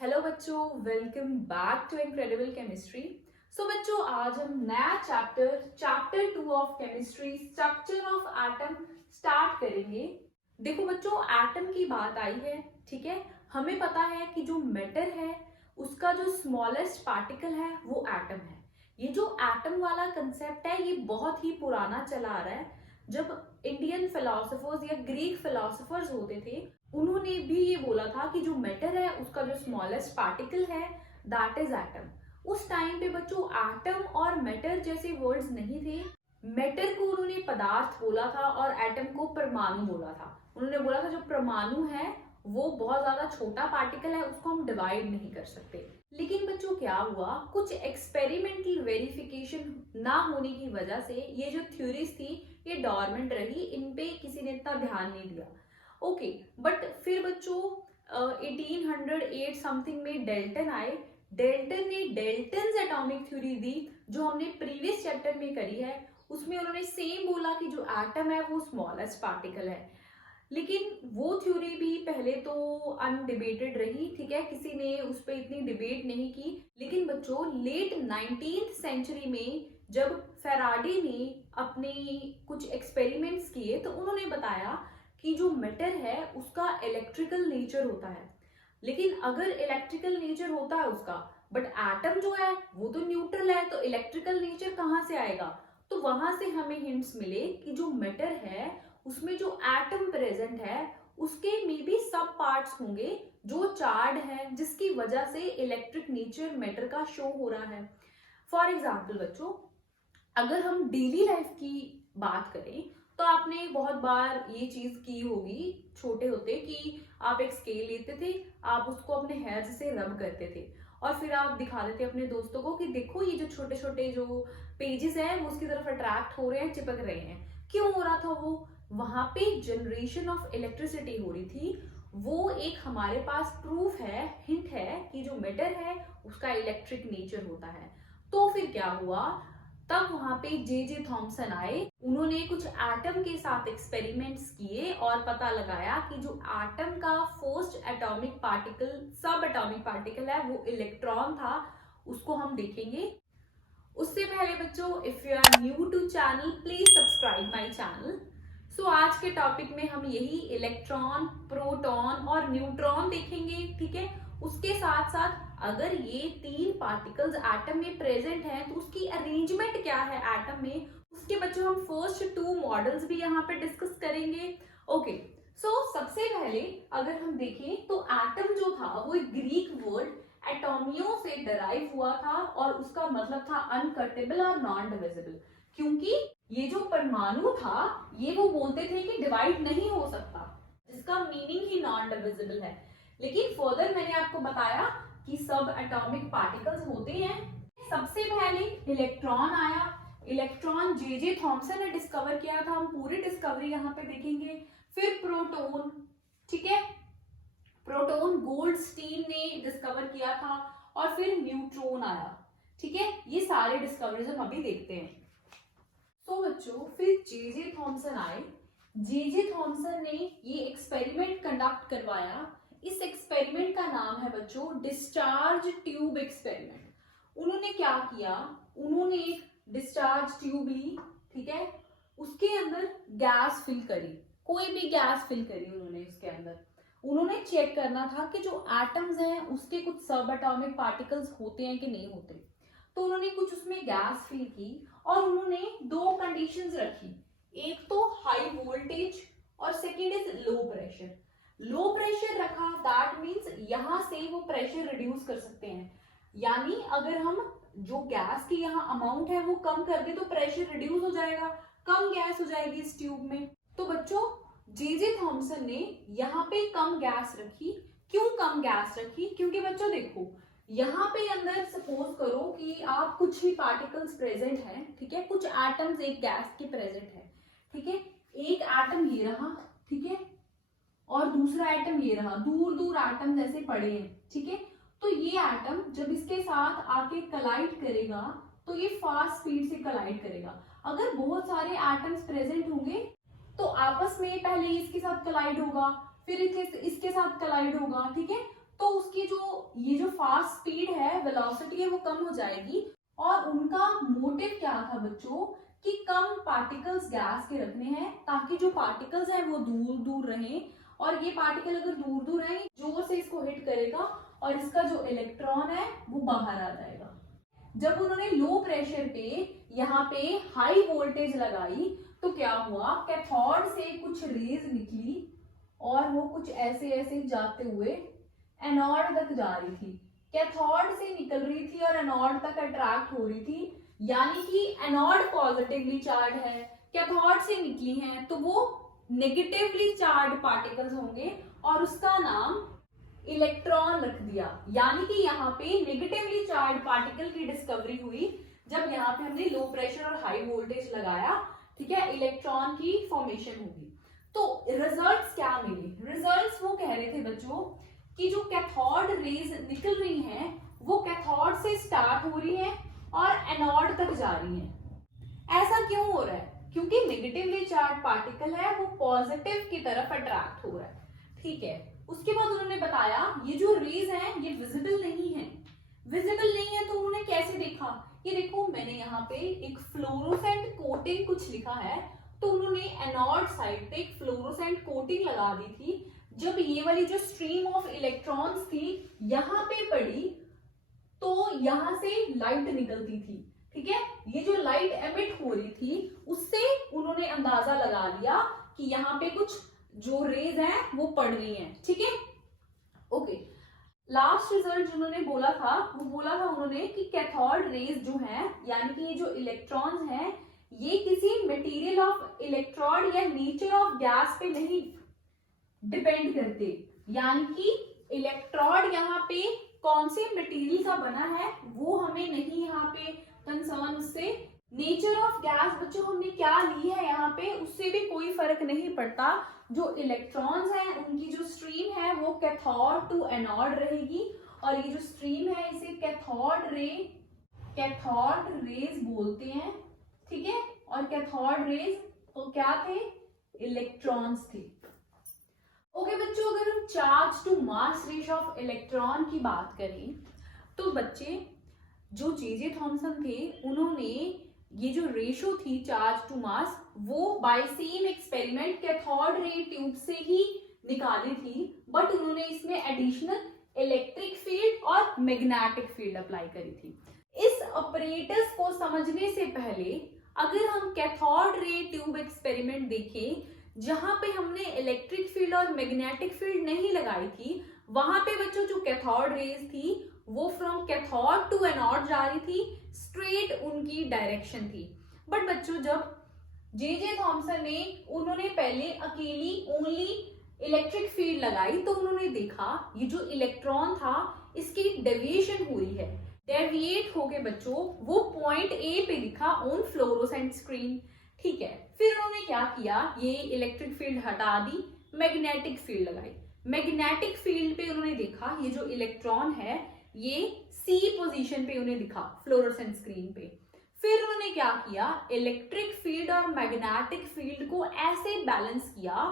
Hello बच्चों, welcome back to incredible chemistry. So बच्चों, आज हम नया chapter 2 of chemistry structure of atom start करेंगे। देखो बच्चों, एटम की बात आई है, ठीक है। हमें पता है कि जो मैटर है उसका जो स्मॉलेस्ट पार्टिकल है वो एटम है। ये जो एटम वाला कंसेप्ट है ये बहुत ही पुराना चला आ रहा है। जब इंडियन फिलोसोफर्स या ग्रीक फिलोसोफर्स होते थे, उन्होंने भी ये बोला था कि जो मैटर है उसका जो स्मॉलेस्ट पार्टिकल है दैट इज एटम। उस टाइम पे बच्चों एटम और मैटर जैसे वर्ड्स नहीं थे। मैटर को उन्होंने पदार्थ बोला था और एटम को परमाणु बोला था। उन्होंने बोला था जो परमाणु है वो बहुत ज्यादा छोटा पार्टिकल है, उसको हम डिवाइड नहीं कर सकते। लेकिन बच्चों क्या हुआ, कुछ एक्सपेरिमेंटल वेरिफिकेशन ना होने की वजह से ये जो थ्योरीज थी ये डॉर्मेंट रही, इन पे किसी ने इतना ध्यान नहीं दिया। ओके, बट फिर बच्चों 1808 समथिंग में डेल्टन आए। डेल्टन ने डेल्टन्स एटॉमिक थ्योरी दी जो हमने प्रीवियस चैप्टर में करी है। उसमें उन्होंने सेम बोला कि जो एटम है वो स्मॉलेस्ट पार्टिकल है। लेकिन वो थ्योरी भी पहले तो अनडिबेटेड रही, ठीक है, किसी ने उस पर इतनी डिबेट नहीं की। लेकिन बच्चों लेट 19th सेंचुरी में जब फेराडे ने अपने कुछ एक्सपेरिमेंट्स किए तो उन्होंने बताया कि जो मैटर है उसका इलेक्ट्रिकल नेचर होता है। लेकिन अगर इलेक्ट्रिकल नेचर होता है उसका, बट एटम जो है वो तो न्यूट्रल है, तो इलेक्ट्रिकल नेचर कहाँ से आएगा? तो वहां से हमें हिंट्स मिले कि जो मैटर है उसमें जो एटम प्रेजेंट है उसके में भी सब पार्ट्स होंगे जो चार्ड है, जिसकी वजह से इलेक्ट्रिक नेचर मैटर का शो हो रहा है। फॉर एग्जाम्पल बच्चों, अगर हम डेली लाइफ की बात करें तो आपने बहुत बार ये चीज की होगी छोटे होते कि आप एक स्केल लेते थे, आप उसको अपने हेयर से रब करते थे और फिर आप दिखा देते अपने दोस्तों को कि देखो ये जो छोटे छोटे जो पेजेस हैं वो उसकी तरफ अट्रैक्ट हो रहे हैं, चिपक रहे हैं। क्यों हो रहा था वो? वहां पे जनरेशन ऑफ इलेक्ट्रिसिटी हो रही थी। वो एक हमारे पास प्रूफ है, हिंट है कि जो मैटर है उसका इलेक्ट्रिक नेचर होता है। तो फिर क्या हुआ, तब वहां पे जे जे थॉमसन आए। उन्होंने कुछ एटम के साथ एक्सपेरिमेंट्स किए और पता लगाया कि जो एटम का फर्स्ट एटॉमिक पार्टिकल, सब एटॉमिक पार्टिकल है वो इलेक्ट्रॉन था। उसको हम देखेंगे। उससे पहले बच्चों, if you are new to channel please subscribe my channel. So आज के टॉपिक में हम यही इलेक्ट्रॉन, प्रोटॉन और न्यूट्रॉन देखेंगे, ठीक है। उसके साथ साथ अगर ये तीन पार्टिकल्स एटम में प्रेजेंट हैं तो उसकी अरेंजमेंट क्या है एटम में, उसके बच्चों हम फर्स्ट टू मॉडल्स भी यहाँ पे डिस्कस करेंगे। ओके, सो सबसे पहले अगर हम देखें तो एटम जो था वो एक ग्रीक वर्ड एटोमियो से डराइव हुआ था और उसका मतलब था अनकटेबल और नॉन डिविजिबल। क्योंकि ये जो परमाणु था ये वो बोलते थे कि डिवाइड नहीं हो सकता, जिसका मीनिंग ही नॉन डिविजिबल है। लेकिन फर्दर मैंने आपको बताया कि सब एटॉमिक पार्टिकल्स होते हैं। सबसे पहले इलेक्ट्रॉन आया। इलेक्ट्रॉन जे जे थॉमसन ने डिस्कवर किया था, हम पूरी डिस्कवरी यहाँ पे देखेंगे। फिर प्रोटॉन, ठीक है, प्रोटॉन गोल्डस्टीन ने डिस्कवर किया था। और फिर न्यूट्रॉन आया, ठीक है। ये सारे डिस्कवरीज हम अभी देखते हैं। तो बच्चों फिर जे जे थॉमसन आए। जे जे थॉमसन ने ये एक्सपेरिमेंट कंडक्ट करवाया। इस एक्सपेरिमेंट का नाम है बच्चों डिस्चार्ज ट्यूब एक्सपेरिमेंट। उन्होंने क्या किया, उन्होंने एक डिस्चार्ज ट्यूब ली, ठीक है, उसके अंदर गैस फिल करी, कोई भी गैस फिल करी उन्होंने उसके अंदर। उन्होंने चेक करना था कि जो एटम्स हैं उसके कुछ सब एटॉमिक पार्टिकल्स होते हैं कि नहीं होते। तो उन्होंने कुछ उसमें गैस फिल की और उन्होंने दो कंडीशंस रखी, एक तो हाई वोल्टेज और second is low pressure. Low pressure रखा, दैट मींस यहां से वो प्रेशर रिड्यूस कर सकते हैं। यानी अगर हम जो गैस की यहाँ अमाउंट है वो कम कर दे तो प्रेशर रिड्यूस हो जाएगा, कम गैस हो जाएगी इस ट्यूब में। तो बच्चों जे जे थॉमसन ने यहाँ पे कम गैस रखी। क्यों कम गैस रखी? क्योंकि बच्चों देखो यहाँ पे अंदर सपोज करो कि आप कुछ ही पार्टिकल्स प्रेजेंट हैं, ठीक है, कुछ एटम्स एक गैस के प्रेजेंट है, ठीक है। एक एटम ये रहा, ठीक है, और दूसरा एटम ये रहा, दूर दूर एटम जैसे पड़े हैं, ठीक है। तो ये एटम जब इसके साथ आके कलाइड करेगा तो ये फास्ट स्पीड से कलाइड करेगा। अगर बहुत सारे एटम्स प्रेजेंट होंगे तो आपस में पहले इसके साथ कलाइड होगा, फिर इसके साथ कलाइड होगा, ठीक है। तो उसकी जो ये जो फास्ट स्पीड है, वेलोसिटी है, वो कम हो जाएगी। और उनका मोटिव क्या था बच्चों कि कम पार्टिकल्स गैस के रखने हैं ताकि जो पार्टिकल्स हैं वो दूर दूर रहें, और ये पार्टिकल अगर दूर दूर रहें जोर से इसको हिट करेगा और इसका जो इलेक्ट्रॉन है वो बाहर आ जाएगा। जब उन्होंने लो प्रेशर पे यहाँ पे हाई वोल्टेज लगाई तो क्या हुआ, कैथोड से कुछ रेज निकली और वो कुछ ऐसे ऐसे जाते हुए एनोड तक जा रही थी। कैथोड से निकल रही थी और एनोड तक अट्रैक्ट हो रही थी, यानी कि एनोड पॉजिटिवली चार्ज है, कैथोड से निकली है तो वो नेगेटिवली चार्ज पार्टिकल्स होंगे और उसका नाम इलेक्ट्रॉन रख दिया। यानी कि यहाँ पे नेगेटिवली चार्ज पार्टिकल की डिस्कवरी हुई जब यहाँ पे हमने लो प्रेशर और हाई वोल्टेज लगाया, ठीक है, इलेक्ट्रॉन की फॉर्मेशन होगी। तो रिजल्ट्स क्या मिले? रिजल्ट्स वो कह रहे थे बच्चों कि जो कैथोड रेज निकल रही हैं वो कैथोड से स्टार्ट हो रही हैं और एनोड तक जा रही हैं। ऐसा क्यों हो रहा है? क्योंकि नेगेटिवली चार्ज पार्टिकल है वो पॉजिटिव की तरफ अट्रैक्ट हो रहा है, ठीक है। उसके बाद उन्होंने बताया ये जो रेज हैं ये विजिबल नहीं है। विजिबल नहीं है तो उन्होंने कैसे देखा? ये देखो मैंने यहाँ पे एक फ्लोरोसेंट कोटिंग कुछ लिखा है, तो उन्होंने एनोड साइड पे एक फ्लोरोसेंट कोटिंग लगा दी थी। जब ये वाली जो स्ट्रीम ऑफ इलेक्ट्रॉन्स थी यहाँ पे पड़ी तो यहाँ से लाइट निकलती थी, ठीक है। ये जो लाइट एमिट हो रही थी उससे उन्होंने अंदाजा लगा लिया कि यहाँ पे कुछ जो रेज हैं वो पड़ रही हैं, ठीक है। ओके, लास्ट रिजल्ट उन्होंने बोला था वो बोला था उन्होंने कि कैथोड रेज जो है यानी कि ये जो इलेक्ट्रॉन्स हैं ये किसी मटेरियल ऑफ इलेक्ट्रोड या नेचर ऑफ गैस पे नहीं डिपेंड करते। यानी कि इलेक्ट्रोड यहाँ पे कौन से मटेरियल का बना है वो हमें नहीं यहाँ पे कंसर्न, उससे नेचर ऑफ गैस बच्चों हमने क्या ली है यहाँ पे उससे भी कोई फर्क नहीं पड़ता। जो इलेक्ट्रॉन्स हैं उनकी जो स्ट्रीम है वो कैथोड टू एनोड रहेगी और ये जो स्ट्रीम है इसे कैथोड रेज बोलते हैं, ठीक है। और कैथोड रेज तो क्या थे? इलेक्ट्रॉन्स थे। ओके बच्चों, अगर हम charge to mass ratio of electron की बात करें तो बच्चे जो जे थॉमसन थे उन्होंने ये जो रेशो थी चार्ज टू मास वो by same experiment cathode ray tube से ही निकाली थी, बट उन्होंने इसमें एडिशनल इलेक्ट्रिक फील्ड और मैग्नेटिक फील्ड अप्लाई करी थी। इस ऑपरेटर्स को समझने से पहले अगर हम कैथोड रे ट्यूब एक्सपेरिमेंट देखें जहां पे हमने इलेक्ट्रिक फील्ड और मैग्नेटिक फील्ड नहीं लगाई थी, वहां पे बच्चों जो कैथोड रेज थी वो फ्रॉम कैथोड टू एनोड जा रही थी, स्ट्रेट उनकी डायरेक्शन थी। बट बच्चों जब जे थॉमसन ने उन्होंने पहले अकेली ओनली इलेक्ट्रिक फील्ड लगाई तो उन्होंने देखा ये जो इलेक्ट्रॉन था इसकी डेविएशन हो रही है, डेविएट हो गए बच्चों वो पॉइंट ए पे दिखा ऑन फ्लोरोसेंट स्क्रीन, ठीक है। फिर उन्होंने क्या किया, ये इलेक्ट्रिक फील्ड हटा दी, मैग्नेटिक फील्ड लगाई। मैग्नेटिक फील्ड पे उन्होंने देखा ये जो इलेक्ट्रॉन है ये सी पोजीशन पे उन्हें दिखा फ्लोरोसेंट स्क्रीन पे। फिर उन्होंने क्या किया, इलेक्ट्रिक फील्ड और मैग्नेटिक फील्ड को ऐसे बैलेंस किया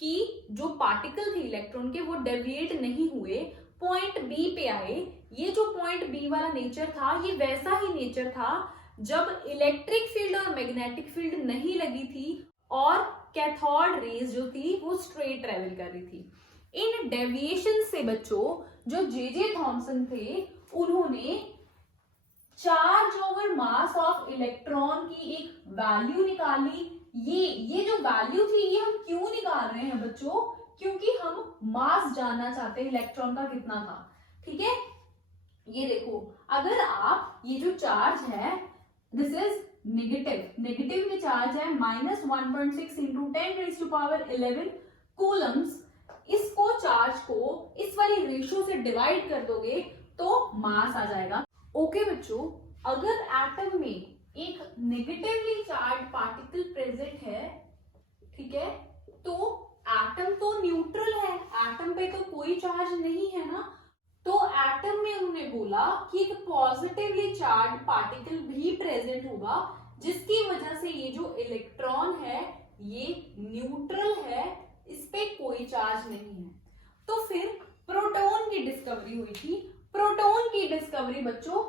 कि जो पार्टिकल थे इलेक्ट्रॉन के वो डेविएट नहीं हुए, पॉइंट बी पे आए। ये जो पॉइंट बी वाला नेचर था ये वैसा ही नेचर था जब इलेक्ट्रिक फील्ड और मैग्नेटिक फील्ड नहीं लगी थी और कैथोड रेज जो थी वो स्ट्रेट ट्रेवल कर रही थी। इन डेविएशन से बच्चों जो जे थॉमसन थे उन्होंने charge over mass of electron की एक वैल्यू निकाली। ये जो वैल्यू थी ये हम क्यों निकाल रहे हैं बच्चों? क्योंकि हम मास जानना चाहते हैं इलेक्ट्रॉन का कितना था, ठीक है। ये देखो अगर आप ये जो चार्ज है दिस इज नेगेटिव में चार्ज है -1.6 इंटू 10⁻11 कूलम्स, इसको चार्ज को इस वाली रेशियो से डिवाइड कर दोगे तो मास आ जाएगा। ओके बच्चों, अगर एटम में एक नेगेटिवली चार्ज पार्टिकल प्रेजेंट है, ठीक है, तो एटम तो न्यूट्रल है, एटम पे तो कोई चार्ज नहीं है ना, तो एटम में उन्होंने बोला कि एक पॉजिटिवली चार्ज पार्टिकल भी प्रेजेंट होगा जिसकी वजह से ये जो इलेक्ट्रॉन है ये न्यूट्रल है, इस पे कोई चार्ज नहीं है। तो फिर प्रोटॉन की डिस्कवरी हुई थी। प्रोटॉन की डिस्कवरी बच्चों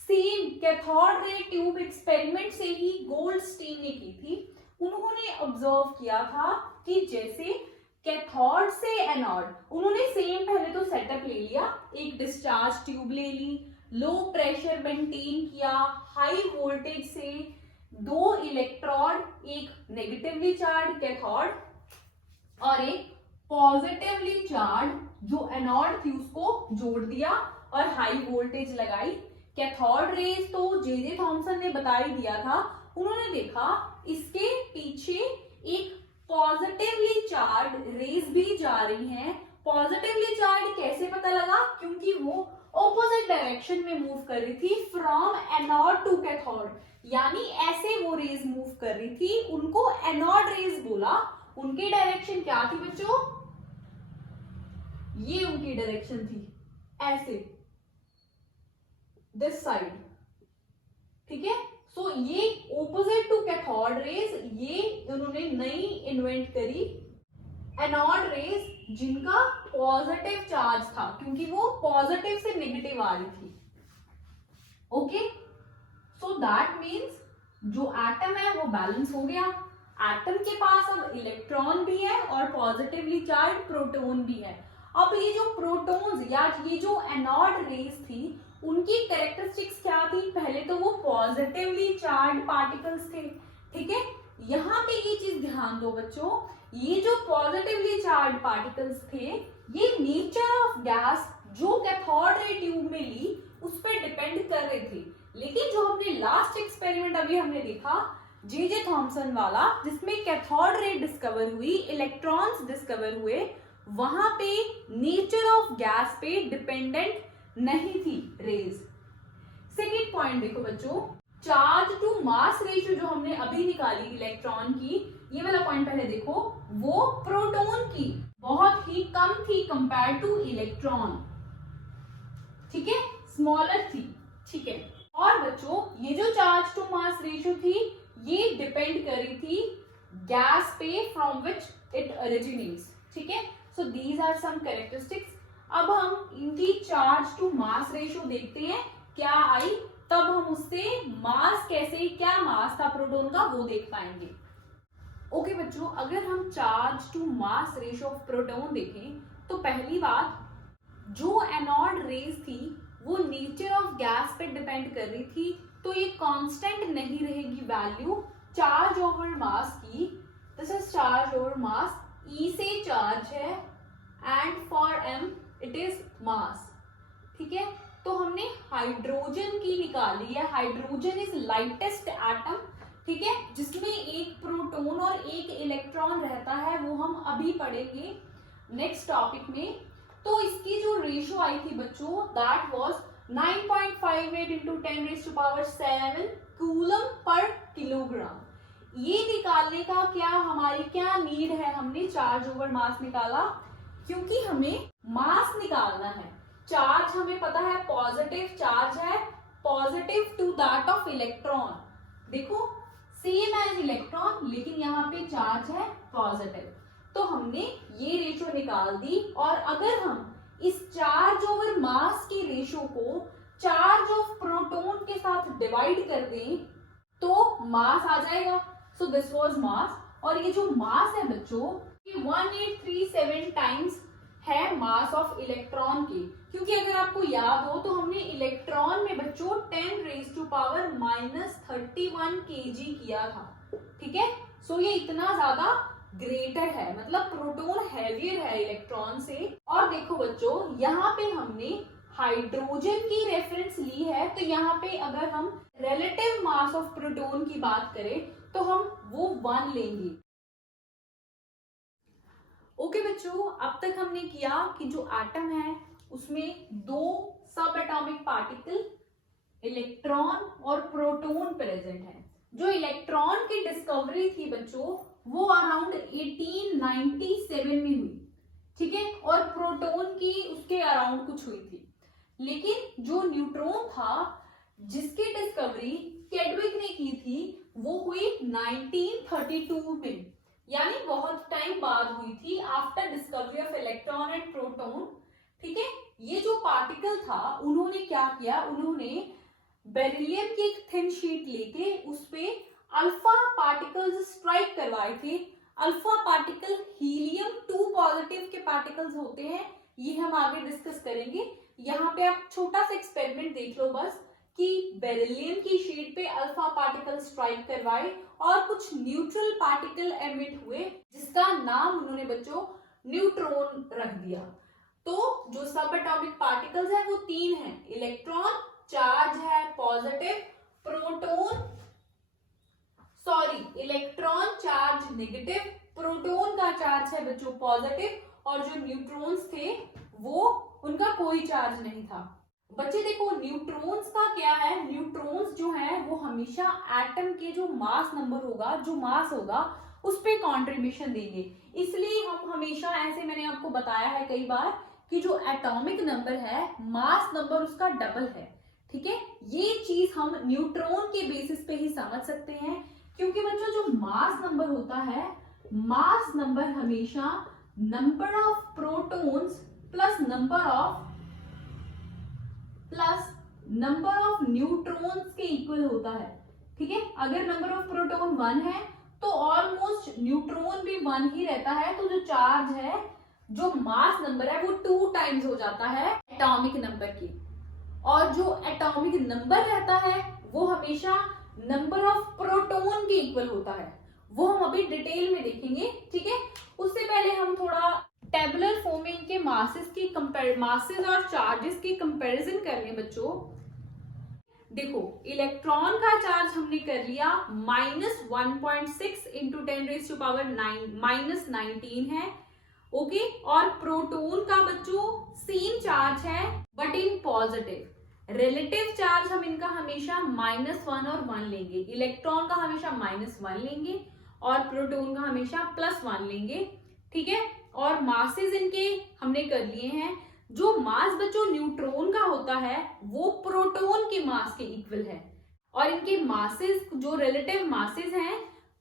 same cathode ray tube experiment से ही गोल्डस्टीन ने की थी। उन्होंने ऑब्जर्व किया था कि जैसे कैथोड से एनोड, उन्होंने सेम पहले तो सेटअप ले लिया, एक डिस्चार्ज ट्यूब ले ली, लो प्रेशर मेंटेन किया, हाई वोल्टेज से दो इलेक्ट्रॉन, एक नेगेटिवली चार्ज कैथोड और एक पॉजिटिवली चार्ज जो एनोड थी उसको जोड़ दिया और हाई वोल्टेज लगाई। कैथोड रेज तो जे थॉमसन ने बता ही दिया था। उन्होंने देखा इसके पीछे एक पॉजिटिवली चार्ज रेज भी जा रही हैं। पॉजिटिवली चार्ज कैसे पता लगा? क्योंकि वो ऑपोजिट डायरेक्शन में मूव कर रही थी फ्रॉम एनोड टू कैथोड, यानी ऐसे वो रेज मूव कर रही थी, उनको एनोड रेज बोला। उनकी डायरेक्शन क्या थी बच्चों? ये उनकी डायरेक्शन थी, ऐसे दिस साइड, ठीक है। सो ये ऑपोजिट टू कैथोड रेज, ये उन्होंने नई इन्वेंट करी एनोड रेज जिनका पॉजिटिव चार्ज था, क्योंकि वो पॉजिटिव से नेगेटिव आ रही थी। ओके, सो दैट मीन्स जो एटम है वो बैलेंस हो गया। एटम के पास अब इलेक्ट्रॉन भी है और पॉजिटिवली चार्ज प्रोटॉन भी है। अब ये जो प्रोटॉन्स या ये जो एनोड रेज थी उनकी कैरेक्टरिस्टिक्स क्या थी? पहले तो वो पॉजिटिवली चार्ज पार्टिकल्स थे, ठीक है। यहाँ पे ये चीज ध्यान दो बच्चों, ये जो पॉजिटिवली चार्ज पार्टिकल्स थे ये नेचर ऑफ गैस जो कैथोड रे ट्यूब में ली उस पर डिपेंड कर रहे थे। लेकिन जो हमने लास्ट एक्सपेरिमेंट अभी हमने देखा जे थॉमसन वाला, जिसमें कैथोड रे डिस्कवर हुई, इलेक्ट्रॉन्स डिस्कवर हुए, वहां पे नेचर ऑफ गैस पे डिपेंडेंट नहीं थी रेज। सेकेंड पॉइंट देखो बच्चों, चार्ज टू मास रेशियो जो हमने अभी निकाली इलेक्ट्रॉन की, ये वाला पॉइंट पहले देखो, वो प्रोटॉन की बहुत ही कम थी कंपेयर टू इलेक्ट्रॉन, ठीक है, स्मॉलर थी, ठीक है। और बच्चों ये जो चार्ज टू मास रेशियो थी ये डिपेंड कर रही थी गैस पे फ्रॉम विच इट ओरिजिनेट्स, ठीक है। So these are some characteristics. अब हम इनकी चार्ज टू मास रेशियो देखते हैं क्या आई, तब हम उससे मास कैसे, क्या मास था प्रोटॉन का वो देख पाएंगे। ओके बच्चों, अगर हम charge to mass ratio of proton देखें तो पहली बात, जो एनोड रेज थी वो नेचर ऑफ गैस पे डिपेंड कर रही थी, तो ये कांस्टेंट नहीं रहेगी वैल्यू चार्ज ओवर मास की। This is charge over mass, e से चार्ज है and for m it is mass, ठीक है। तो हमने हाइड्रोजन की निकाली है, हाइड्रोजन इज लाइटेस्ट एटम, ठीक है, जिसमें एक प्रोटॉन और एक इलेक्ट्रॉन रहता है, वो हम अभी पढ़ेंगे नेक्स्ट टॉपिक में। तो इसकी जो रेशियो आई थी बच्चों that was 9.58 into 10⁻⁷ coulomb per kilogram. ये निकालने का क्या हमारी क्या नीड है? हमने चार्ज ओवर मास निकाला क्योंकि हमें मास निकालना है। चार्ज हमें पता है पॉजिटिव चार्ज है, positive to that of electron, देखो सेम एज इलेक्ट्रॉन, लेकिन यहाँ पे चार्ज है पॉजिटिव, तो हमने ये रेशियो निकाल दी। और अगर हम इस चार्ज ओवर मास की रेशियो को चार्ज ऑफ प्रोटॉन के साथ डिवाइड कर दें तो मास आ जाएगा। सो दिस वाज मास, और ये जो मास है बच्चों 1837 टाइम्स है मास ऑफ इलेक्ट्रॉन की, क्योंकि अगर आपको याद हो तो हमने इलेक्ट्रॉन में बच्चों 10⁻⁻31 kg किया था, ठीक है। सो ये इतना ज्यादा ग्रेटर है, मतलब प्रोटॉन हैवियर है इलेक्ट्रॉन से। और देखो बच्चों यहाँ पे हमने हाइड्रोजन की रेफरेंस ली है, तो यहाँ पे अगर हम रिलेटिव मास ऑफ प्रोटॉन की बात करें तो हम वो 1 लेंगे। ओके बच्चों, अब तक हमने किया कि जो एटम है उसमें 2 सब एटॉमिक पार्टिकल इलेक्ट्रॉन और प्रोटॉन प्रेजेंट है। जो इलेक्ट्रॉन की डिस्कवरी थी बच्चों वो अराउंड 1897 में हुई, ठीक है, और प्रोटॉन की उसके अराउंड कुछ हुई थी। लेकिन जो न्यूट्रॉन था जिसकी डिस्कवरी कैडविक ने की थी वो हुई 1932 में, यानी बहुत टाइम बाद हुई थी after discovery of electron and proton. Particle था उन्होंने क्या किया, उन्होंने बेरिलियम की एक थिन शीट लेके उस पे अल्फा पार्टिकल्स स्ट्राइक करवाए थे। अल्फा पार्टिकल हीलियम 2 पॉजिटिव के पार्टिकल्स होते हैं, ये हम आगे डिस्कस करेंगे। यहाँ पे आप छोटा सा एक्सपेरिमेंट देख लो बस कि बेरिलियम की शीट पे अल्फा पार्टिकल स्ट्राइक करवाए और कुछ न्यूट्रल पार्टिकल एमिट हुए जिसका नाम उन्होंने बच्चों न्यूट्रॉन रख दिया। तो जो सब एटॉमिक पार्टिकल्स है वो 3 हैं, इलेक्ट्रॉन चार्ज है positive, proton electron charge negative, proton का चार्ज है बच्चों पॉजिटिव और जो न्यूट्रॉन्स थे वो उनका कोई चार्ज नहीं था। बच्चे देखो न्यूट्रॉन्स का क्या है, न्यूट्रॉन्स जो है वो हमेशा एटम के जो मास नंबर होगा, जो मास होगा उस पे कंट्रीब्यूशन देंगे। इसलिए हम हमेशा ऐसे, मैंने आपको बताया है कई बार कि जो एटॉमिक नंबर है मास नंबर उसका डबल है, ठीक है। ये चीज हम न्यूट्रॉन के बेसिस पे ही समझ सकते हैं, क्योंकि बच्चों जो मास नंबर होता है, मास नंबर हमेशा number of protons plus number of neutrons के इक्वल होता है, ठीक है। अगर नंबर ऑफ प्रोटॉन 1 है तो ऑलमोस्ट न्यूट्रॉन भी 1 ही रहता है, तो जो चार्ज है, जो मास नंबर है वो 2 टाइम्स हो जाता है एटॉमिक नंबर की। और जो एटॉमिक नंबर रहता है वो हमेशा नंबर ऑफ प्रोटॉन के इक्वल होता है, वो हम अभी डिटेल में देखेंगे, ठीक है। उससे पहले हम थोड़ा टेबुलर फॉर्म में इनके मासेस और चार्जेस की कंपैरिजन कर लें बच्चों। देखो इलेक्ट्रॉन का चार्ज हमने कर लिया -1.6 इंटू 10⁻⁹ -19 है, ओके। और प्रोटॉन का बच्चों सेम चार्ज है but in positive. Relative charge हम इनका हमेशा -1 और 1 लेंगे, इलेक्ट्रॉन का हमेशा -1 लेंगे और प्रोटॉन का हमेशा +1 लेंगे, ठीक है। और मासेस इनके हमने कर लिए हैं। जो मास बच्चों न्यूट्रॉन का होता है वो प्रोटॉन के मास के इक्वल है, और इनके मासेस जो रिलेटिव मासेस हैं,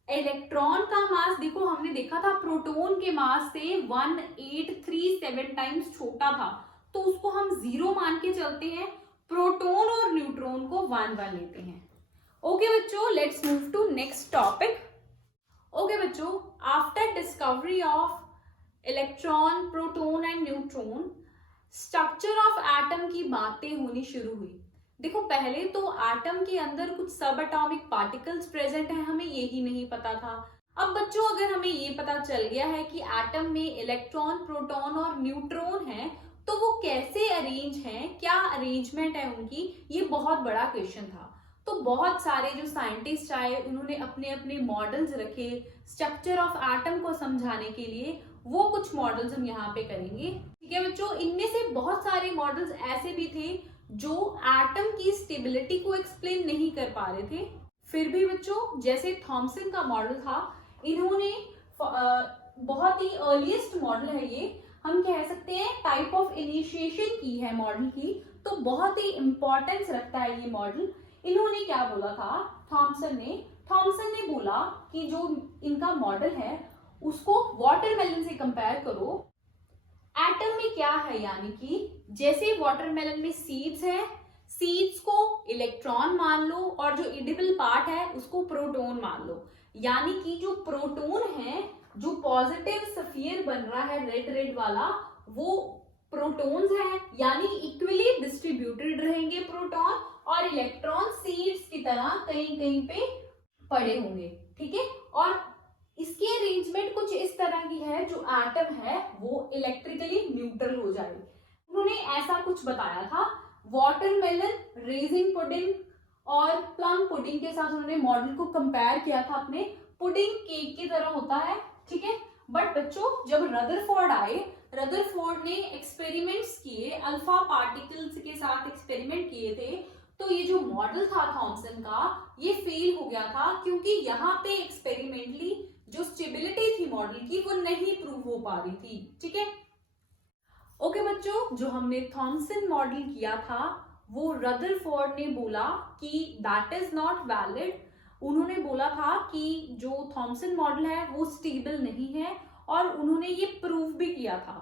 इलेक्ट्रॉन का मास देखो हमने देखा था प्रोटॉन के मास से 1837 टाइम्स छोटा था, तो उसको हम 0 मान के चलते हैं। प्रोटॉन और न्यूट्रॉन को 1 लेते हैं। ओके बच्चों, let's move to next topic. Okay बच्चों, after discovery of electron, proton and neutron, structure of atom की बातें होनी शुरू हुई। देखो पहले तो एटम के अंदर कुछ सब एटॉमिक पार्टिकल्स प्रेजेंट है, हमें यही नहीं पता था। अब बच्चों अगर हमें ये पता चल गया है कि एटम में इलेक्ट्रॉन, प्रोटॉन और न्यूट्रॉन है, तो वो कैसे अरेंज हैं, क्या अरेंजमेंट है उनकी, ये बहुत बड़ा क्वेश्चन था। तो बहुत सारे जो साइंटिस्ट आए उन्होंने अपने अपने मॉडल्स रखे स्ट्रक्चर ऑफ एटम को समझाने के लिए, वो कुछ मॉडल्स हम यहाँ पे करेंगे, ठीक है बच्चों। इनमें से बहुत सारे मॉडल्स ऐसे भी थे जो एटम की स्टेबिलिटी को एक्सप्लेन नहीं कर पा रहे थे। फिर भी बच्चों जैसे थॉमसन का मॉडल था, इन्होंने बहुत ही अर्लीस्ट मॉडल है ये, हम कह सकते हैं टाइप ऑफ इनिशिएशन की है मॉडल की, तो बहुत ही इंपॉर्टेंस रखता है ये मॉडल। इन्होंने क्या बोला था, थॉमसन ने बोला कि जो इनका मॉडल है उसको वाटरमेलन से कंपेयर करो। एटम में क्या है, यानी कि जैसे वाटरमेलन में सीड्स है, सीड्स को इलेक्ट्रॉन मान लो और जो एडिबल पार्ट है उसको प्रोटॉन मान लो। यानी कि जो प्रोटॉन है, जो पॉजिटिव सफियर बन रहा है रेड वाला, वो प्रोटॉन्स है, यानी इक्वली डिस्ट्रीब्यूटेड रहेंगे प्रोटॉन, और इलेक्ट्रॉन सीड्स की तरह कहीं कहीं पे पड़े होंगे, ठीक है। और इसकी अरेंजमेंट कुछ इस तरह की है, जो एटम है वो इलेक्ट्रिकली न्यूट्रल हो जाए। उन्होंने ऐसा कुछ बताया था। वाटरमेलन, रेजिन पुडिंग और प्लम पुडिंग के साथ उन्होंने मॉडल को कंपेयर किया था अपने। पुडिंग केक की तरह होता है, ठीक है। बट बच्चों जब रदरफोर्ड आए, रदरफोर्ड ने एक्सपेरिमेंट्स किए, अल्फा पार्टिकल्स के साथ एक्सपेरिमेंट किए थे, तो ये जो मॉडल था थॉमसन का, ये फेल हो गया था, क्योंकि यहाँ पे एक्सपेरिमेंटली जो स्टेबिलिटी थी मॉडल की वो नहीं प्रूव हो पा रही थी, ठीक है। ओके बच्चों, जो हमने थॉमसन मॉडल किया था वो रदरफोर्ड ने बोला कि दैट इज नॉट वैलिड। उन्होंने बोला था कि जो थॉमसन मॉडल है वो स्टेबल नहीं है, और उन्होंने ये प्रूव भी किया था।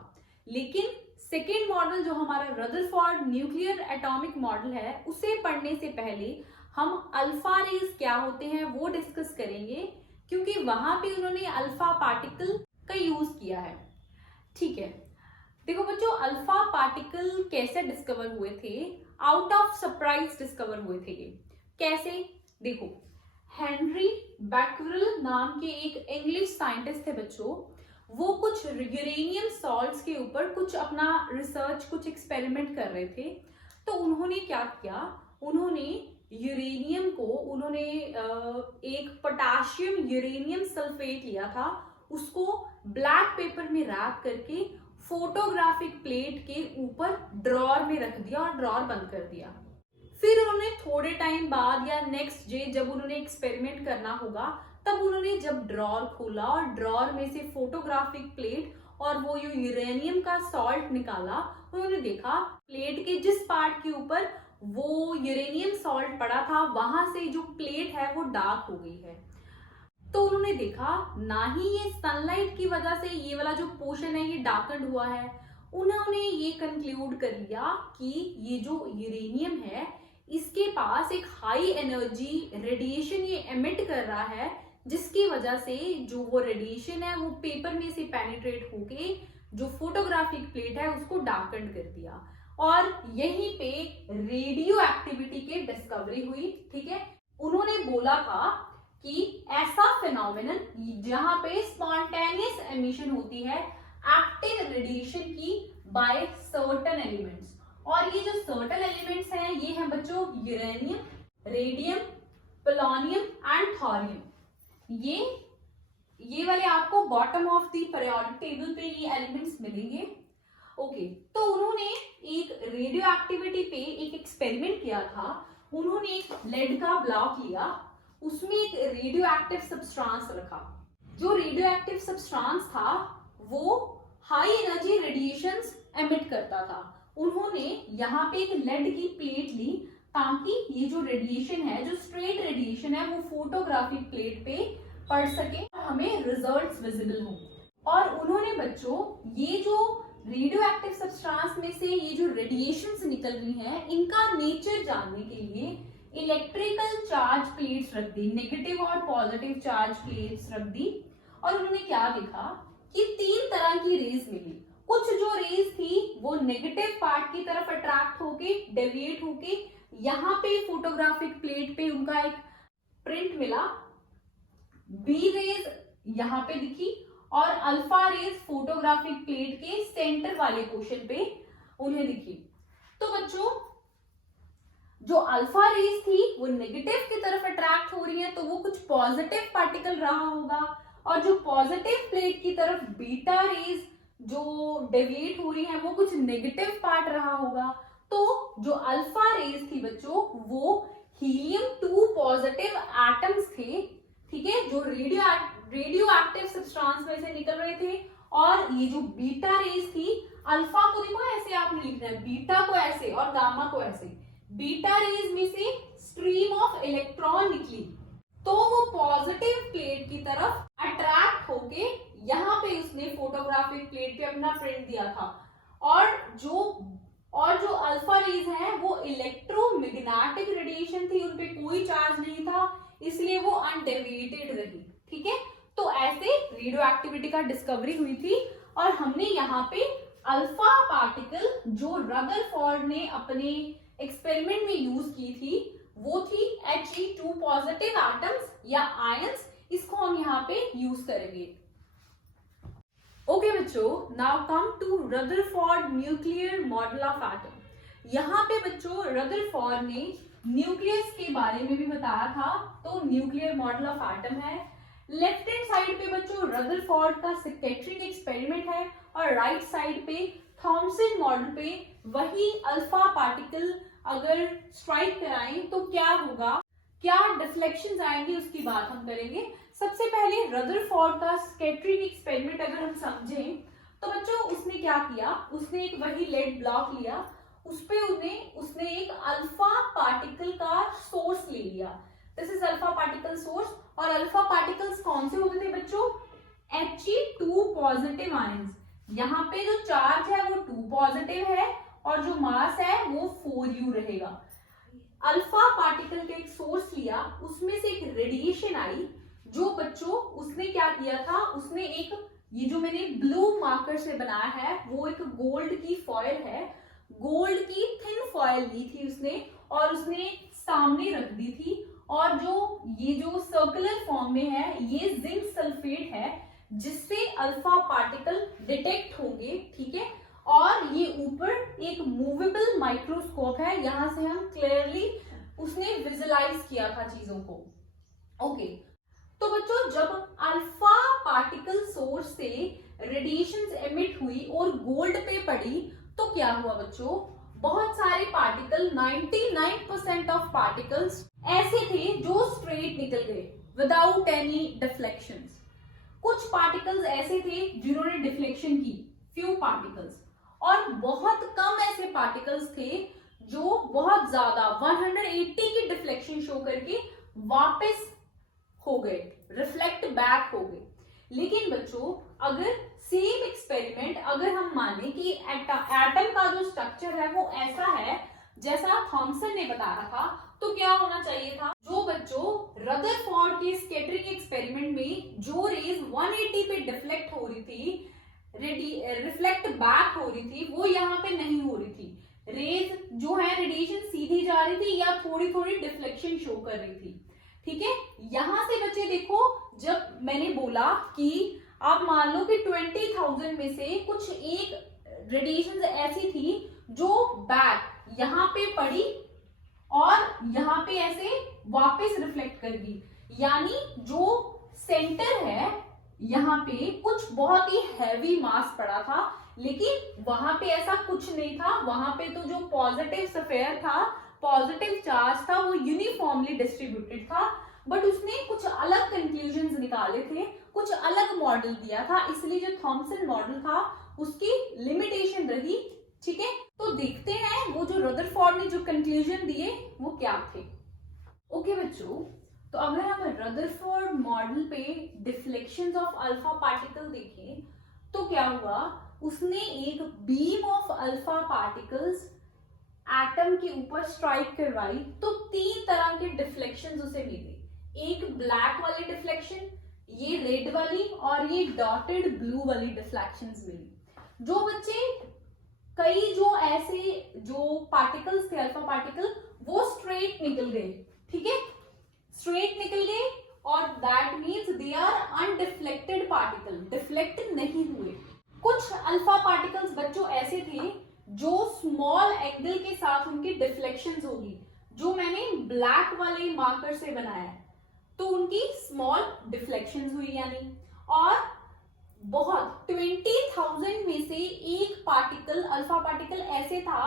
लेकिन सेकेंड मॉडल जो हमारा रदरफोर्ड न्यूक्लियर एटॉमिक मॉडल है, उसे पढ़ने से पहले हम अल्फा रेज क्या होते हैं वो डिस्कस करेंगे, क्योंकि वहां पे उन्होंने अल्फा पार्टिकल का यूज किया है। ठीक है, देखो बच्चों, अल्फा पार्टिकल कैसे डिस्कवर हुए थे? आउट ऑफ सरप्राइज डिस्कवर हुए थे ये। कैसे? देखो, हेनरी बैक्वेरेल नाम के एक इंग्लिश साइंटिस्ट थे बच्चों, वो कुछ यूरेनियम सॉल्ट्स के ऊपर कुछ अपना रिसर्च, कुछ एक्सपेरिमेंट कर रहे थे। तो उन्होंने क्या किया, उन्होंने यूरेनियम को एक पोटाशियम यूरेनियम सल्फेट लिया था, उसको ब्लैक पेपर में रैप करके फोटोग्राफिक प्लेट के ऊपर ड्रॉर में रख दिया और ड्रॉर बंद कर दिया। फिर उन्होंने थोड़े टाइम बाद या नेक्स्ट डे जब उन्होंने एक्सपेरिमेंट करना होगा, तब उन्होंने जब ड्रॉर खोला और ड्रॉर में से फोटोग्राफिक प्लेट और वो जो यूरेनियम का सॉल्ट निकाला, उन्होंने देखा प्लेट के जिस पार्ट के ऊपर वो यूरेनियम सॉल्ट पड़ा था, वहां से जो प्लेट है वो डार्क हो गई है। तो उन्होंने देखा ना ही ये सनलाइट की वजह से ये वाला जो पोर्शन है ये डार्कन्ड हुआ है, उन्होंने ये कंक्लूड कर लिया कि ये जो यूरेनियम है इसके पास एक हाई एनर्जी रेडिएशन ये एमिट कर रहा है, जिसकी वजह से जो वो रेडिएशन है वो पेपर में से पेनिट्रेट होके जो फोटोग्राफिक प्लेट है उसको डार्कन्ड कर दिया, और यहीं पे रेडियो एक्टिविटी की डिस्कवरी हुई। ठीक है, उन्होंने बोला था कि ऐसा फिनोमेनन जहां पे स्पॉन्टेनियस एमिशन होती है एक्टिव रेडिएशन की बाय सर्टेन एलिमेंट्स, और ये जो सर्टेन एलिमेंट्स हैं ये हैं बच्चों uranium, radium, polonium and thorium. ये वाले आपको bottom of the periodic table पे ये एलिमेंट्स मिलेंगे। ओके, तो उन्होंने एक रेडियो एक्टिविटी पे एक एक्सपेरिमेंट किया था। उन्होंने एक लेड का ब्लॉक लिया, उसमें एक रेडियो एक्टिव सब्सटेंस रखा। जो रेडियो एक्टिव सब्सटेंस था वो हाई एनर्जी रेडिएशंस एमिट करता था। उन्होंने यहाँ पे एक लेड की प्लेट ली ताकि ये जो रेडिएशन है, जो स्ट्रेट रेडिएशन है, वो फोटोग्राफिक प्लेट पे पड़ सके और हमें रिजल्ट्स विजिबल हो। और उन्होंने बच्चों ये जो रेडियो एक्टिव सब्सटेंस में से ये जो रेडिएशंस निकल रही हैं, इनका नेचर जानने के लिए इलेक्ट्रिकल चार्ज प्लेट्स रख दी, नेगेटिव और पॉजिटिव चार्ज प्लेट्स रख दी, और उन्होंने क्या देखा कि 3 तरह की रेज मिली। कुछ जो रेज थी वो नेगेटिव पार्ट की तरफ अट्रैक्ट होके, डेविएट होके यहाँ पे फोटोग्राफिक प्लेट पे उनका एक प्रिंट मिला। बी रेज यहाँ पे दिखी और अल्फा रेज फोटोग्राफिक प्लेट के सेंटर वाले पोर्शन पे उन्हें दिखी। तो बच्चों, जो अल्फा रेज थी वो नेगेटिव की तरफ अट्रैक्ट हो रही है, तो वो कुछ पॉजिटिव पार्टिकल रहा होगा, और जो पॉजिटिव प्लेट की तरफ बीटा रेज जो डेविएट हो रही है वो कुछ नेगेटिव पार्ट रहा होगा। तो जो अल्फा रेज थी बच्चों वो हीलियम 2 पॉजिटिव एटम्स थे। ठीक है, जो रेडियो एक्टिव सब्सटेंस में से निकल रहे थे, और ये जो बीटा रेज थी, अल्फा को देखो ऐसे आपने लिखना है, बीटा को ऐसे और गामा को ऐसे। बीटा रेज में से स्ट्रीम ऑफ इलेक्ट्रॉन निकली, तो वो पॉजिटिव प्लेट की तरफ अट्रैक्ट होके यहाँ पे उसने फोटोग्राफिक प्लेट पे अपना प्रिंट दिया था। और जो अल्फा रेज है वो इलेक्ट्रोमैग्नेटिक रेडिएशन थी, उनपे कोई चार्ज नहीं था, इसलिए वो अनडेविएटेड रही। ठीक है, तो ऐसे रेडियो एक्टिविटी का डिस्कवरी हुई थी, और हमने यहाँ पे अल्फा पार्टिकल जो रदरफोर्ड ने अपने एक्सपेरिमेंट में यूज की थी वो थी He2 पॉजिटिव एटम्स या आयंस। इसको हम यहाँ पे यूज करेंगे। ओके बच्चों, now come to Rutherford nuclear model of atom. यहाँ पे बच्चों रदरफोर्ड ने न्यूक्लियस के बारे में भी बताया था, तो न्यूक्लियर मॉडल ऑफ एटम है। लेफ्ट हैंड साइड पे बच्चों रदरफोर्ड का स्कैटरिंग एक्सपेरिमेंट है, और राइट साइड पे थॉमसन मॉडल पे वही अल्फा पार्टिकल अगर स्ट्राइक कराएं तो क्या होगा, क्या डिफ्लेक्शंस आएंगे, उसकी बात हम करेंगे। सबसे पहले रदरफोर्ड का स्कैटरिंग एक्सपेरिमेंट अगर हम समझें तो बच्चों उसने क्या किया, उसने एक वही लेड ब्लॉक लिया, उसपे उसने एक अल्फा पार्टिकल का सोर्स ले लिया। This is alpha particle source, और अल्फा पार्टिकल्स कौन से होते थे बच्चों? He2 positive ions. यहाँ पे जो चार्ज है वो 2 पॉजिटिव है और जो मास है वो 4u रहेगा। अल्फा पार्टिकल का एक सोर्स लिया, उसमें से एक रेडिएशन आई, जो बच्चों उसने क्या किया था, उसने एक ये जो मैंने ब्लू मार्कर से बनाया है वो एक गोल्ड की फॉयल है, गोल्ड की थिन फॉयल ली थी उसने और उसने सामने रख दी थी। और जो ये जो सर्कुलर फॉर्म में है ये जिंक सल्फेट है जिससे अल्फा पार्टिकल डिटेक्ट होंगे, ठीक है। और ये ऊपर एक मूवेबल माइक्रोस्कोप है, यहां से हम क्लियरली उसने विजुलाइज किया था चीजों को। ओके, तो बच्चों जब अल्फा पार्टिकल सोर्स से रेडिएशंस एमिट हुई और गोल्ड पे पड़ी तो क्या हुआ बच्चों, बहुत सारे पार्टिकल 99% ऑफ पार्टिकल्स ऐसे थे जो स्ट्रेट निकल गए विदाउट एनी डिफ्लेक्शंस। कुछ पार्टिकल्स ऐसे थे जिन्होंने डिफ्लेक्शन की, फ्यू पार्टिकल्स, और बहुत कम ऐसे पार्टिकल्स थे जो बहुत ज्यादा 180 की डिफ्लेक्शन शो करके वापस हो गए, रिफ्लेक्ट बैक हो गए। लेकिन बच्चों अगर सेम एक्सपेरिमेंट अगर हम माने कि एटम का जो स्ट्रक्चर है वो ऐसा है जैसा थॉमसन ने बताया था, तो क्या होना चाहिए था, जो बच्चों रदरफोर्ड के स्कैटरिंग एक्सपेरिमेंट में जो रेज 180 पे डिफ्लेक्ट हो रही थी, रिफ्लेक्ट बैक हो रही थी, वो यहाँ पे नहीं हो रही थी। रेज जो है रेडिएशन सीधी जा रही थी या थोड़ी थोड़ी डिफ्लेक्शन शो कर रही थी, ठीक है। यहां से बच्चे देखो, जब मैंने बोला कि आप मान लो कि 20,000 में से कुछ एक रेडिएशन ऐसी थी जो बैक यहाँ पे पड़ी और यहाँ पे ऐसे वापस रिफ्लेक्ट कर गई, यानी जो सेंटर है यहाँ पे कुछ बहुत ही हैवी मास पड़ा था, लेकिन वहां पे ऐसा कुछ नहीं था। वहां पे तो जो पॉजिटिव स्फीयर था, पॉजिटिव चार्ज था, वो यूनिफॉर्मली डिस्ट्रीब्यूटेड था, बट उसने कुछ अलग कंक्लूजन्स निकाले थे, कुछ अलग मॉडल दिया था, इसलिए जो थॉमसन मॉडल था उसकी लिमिटेशन रही, ठीक है। तो देखते हैं वो जो रदरफोर्ड ने जो कंक्लूजन दिए वो क्या थे। ओके बच्चों, तो अगर हम रदरफोर्ड मॉडल पे डिफ्लेक्शंस ऑफ अल्फा पार्टिकल देखें तो क्या हुआ, उसने एक beam of alpha particles atom के ऊपर स्ट्राइक करवाई तो 3 तरह के डिफ्लेक्शंस उसे मिले। एक ब्लैक वाली डिफ्लेक्शन, ये रेड वाली और ये डॉटेड ब्लू वाली डिफ्लेक्शंस मिली। जो बच्चे कई जो ऐसे जो पार्टिकल्स थे अल्फा पार्टिकल वो स्ट्रेट निकल गए, ठीक है, स्ट्रेट निकल गए, और that means they are undeflected particle, deflect नहीं हुए। कुछ अल्फा पार्टिकल्स बच्चों ऐसे थे जो स्मॉल एंगल के साथ उनकी डिफ्लेक्शंस होगी, जो मैंने ब्लैक वाले मार्कर से बनाया है, तो उनकी स्मॉल डिफ्लेक्शंस हुई यानी। और बहुत 20,000 में से एक पार्टिकल अल्फा पार्टिकल ऐसे था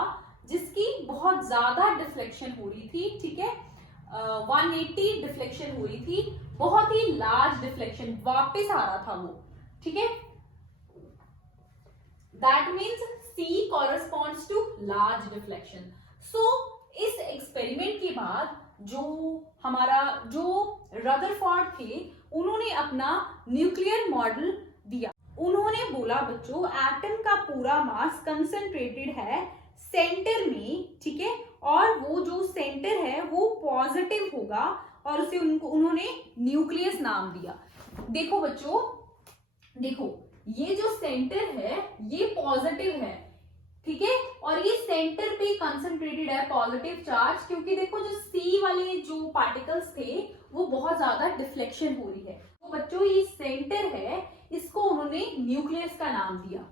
जिसकी बहुत ज्यादा डिफ्लेक्शन हो रही थी, ठीक है, 180 डिफ्लेक्शन हो रही थी, बहुत ही लार्ज डिफ्लेक्शन वापस आ रहा था वो, ठीक है। That means C corresponds to large deflection. So इस एक्सपेरिमेंट के बाद जो हमारा जो रदरफोर्ड थे उन्होंने अपना न्यूक्लियर मॉडल दिया। उन्होंने बोला बच्चों एटम का पूरा मास कंसंट्रेटेड है सेंटर में, ठीक है, और वो जो सेंटर है वो पॉजिटिव होगा और उसे उन्होंने न्यूक्लियस नाम दिया। देखो बच्चों, देखो ये जो सेंटर है ये पॉजिटिव है, ठीक है, और ये सेंटर पे कंसंट्रेटेड है पॉजिटिव चार्ज, क्योंकि देखो जो सी वाले जो पार्टिकल्स थे वो बहुत ज्यादा डिफ्लेक्शन हो रही है। तो बच्चों ये सेंटर है, इसको उन्होंने न्यूक्लियस का नाम दिया।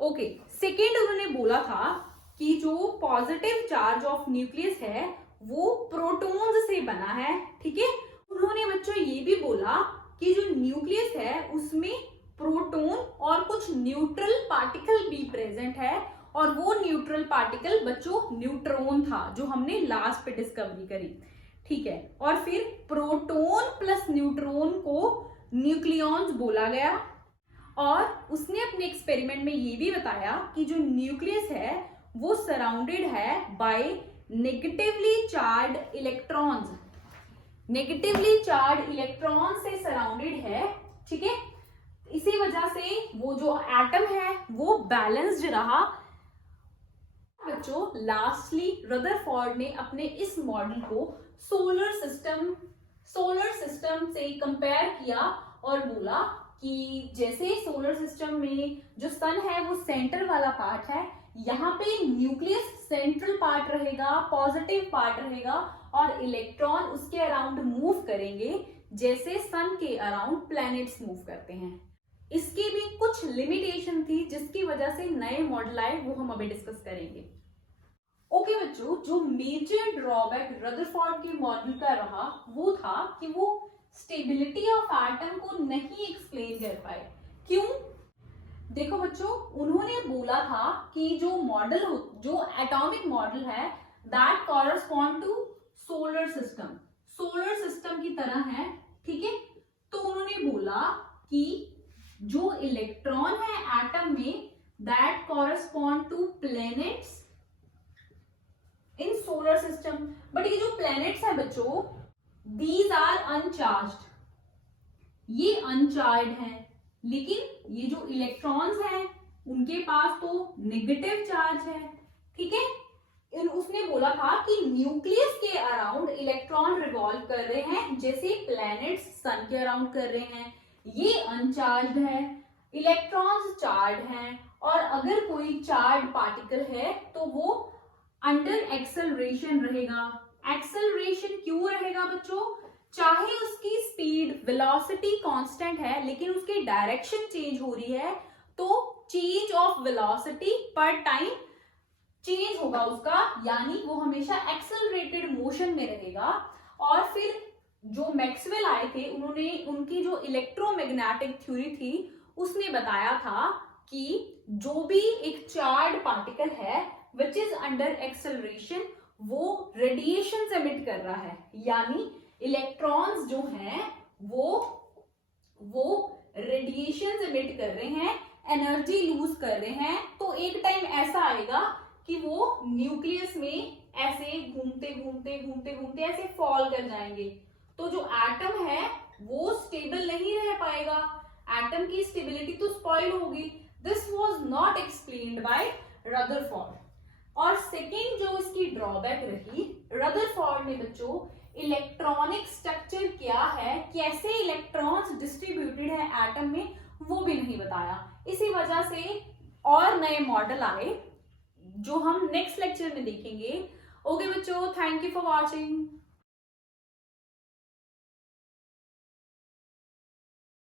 ओके, सेकेंड उन्होंने बोला था कि जो पॉजिटिव चार्ज ऑफ न्यूक्लियस है वो प्रोटॉन्स से बना है, ठीक है। उन्होंने बच्चों ये भी बोला कि जो न्यूक्लियस है उसमें प्रोटॉन और कुछ न्यूट्रल पार्टिकल भी प्रेजेंट है, और वो न्यूट्रल पार्टिकल बच्चों न्यूट्रॉन था जो हमने लास्ट पे डिस्कवरी करी, ठीक है। और फिर प्रोटॉन प्लस न्यूट्रॉन को न्यूक्लियॉन्स बोला गया, और उसने अपने एक्सपेरिमेंट में ये भी बताया कि जो न्यूक्लियस है वो सराउंडेड है by negatively charge electrons, negatively charge electron से सराउंडेड है, ठीक है। इसी वजह से वो जो एटम है वो बैलेंस्ड रहा। बच्चों लास्टली रदरफोर्ड ने अपने इस मॉडल को सोलर सिस्टम से कंपेयर किया और बोला कि जैसे सोलर सिस्टम में जो सन है वो सेंटर वाला पार्ट है, यहाँ पे न्यूक्लियस सेंट्रल पार्ट रहेगा, पॉजिटिव पार्ट रहेगा और इलेक्ट्रॉन उसके अराउंड मूव करेंगे जैसे सन के अराउंड प्लैनेट्स मूव करते हैं। इसकी भी कुछ लिमिटेशन थी जिसकी वजह से नए मॉडल आए, वो हम अभी डिस्कस करेंगे। ओके बच्चों, जो मेजर ड्रॉबैक रदरफोर्ड के मॉडल का रहा वो था कि वो स्टेबिलिटी ऑफ एटम को नहीं एक्सप्लेन कर पाए। क्यों? देखो बच्चों, उन्होंने बोला था कि जो एटॉमिक मॉडल है that correspond to solar system की तरह है, ठीक है। तो उन्होंने बोला कि जो इलेक्ट्रॉन है एटम में that correspond to planets in solar system. But ये जो प्लैनेट्स है बच्चों, दीज आर अनचार्ज्ड, ये अनचार्ज हैं, लेकिन ये जो इलेक्ट्रॉन्स हैं उनके पास तो नेगेटिव चार्ज है, ठीक है। उसने बोला था कि न्यूक्लियस के अराउंड इलेक्ट्रॉन रिवॉल्व कर रहे हैं जैसे प्लैनेट्स सन के अराउंड कर रहे हैं, ये अनचार्ज्ड है, इलेक्ट्रॉन्स चार्ज हैं और अगर कोई चार्ज पार्टिकल है तो वो अंडर एक्सेलरेशन रहेगा। एक्सेलरेशन क्यों रहेगा बच्चों? चाहे उसकी स्पीड वेलोसिटी कांस्टेंट है लेकिन उसकी डायरेक्शन चेंज हो रही है तो चेंज ऑफ वेलोसिटी पर टाइम चेंज होगा उसका, यानी वो हमेशा एक्सेलरेटेड मोशन में रहेगा। और फिर जो मैक्सवेल आए थे उन्होंने उनकी जो इलेक्ट्रोमैग्नेटिक थ्योरी थी उसने बताया था कि जो भी एक चार्ज पार्टिकल है विच इज अंडर एक्सेलरेशन वो रेडिएशन एमिट कर रहा है, यानी इलेक्ट्रॉन्स जो हैं वो रेडिएशन एमिट कर रहे हैं, एनर्जी लूज कर रहे हैं। तो एक टाइम ऐसा आएगा कि वो न्यूक्लियस में ऐसे घूमते ऐसे फॉल कर जाएंगे। तो जो एटम है वो स्टेबल नहीं रह पाएगा, एटम की स्टेबिलिटी तो स्पॉइल होगी। This was not explained bye Rutherford. और सेकेंड जो इसकी ड्रॉबैक रही, रदरफोर्ड ने बच्चों इलेक्ट्रॉनिक स्ट्रक्चर क्या है, कैसे इलेक्ट्रॉन्स डिस्ट्रीब्यूटेड है एटम में, वो भी नहीं बताया। इसी वजह से और नए मॉडल आए जो हम नेक्स्ट लेक्चर में देखेंगे। ओके बच्चों, थैंक यू फॉर वॉचिंग।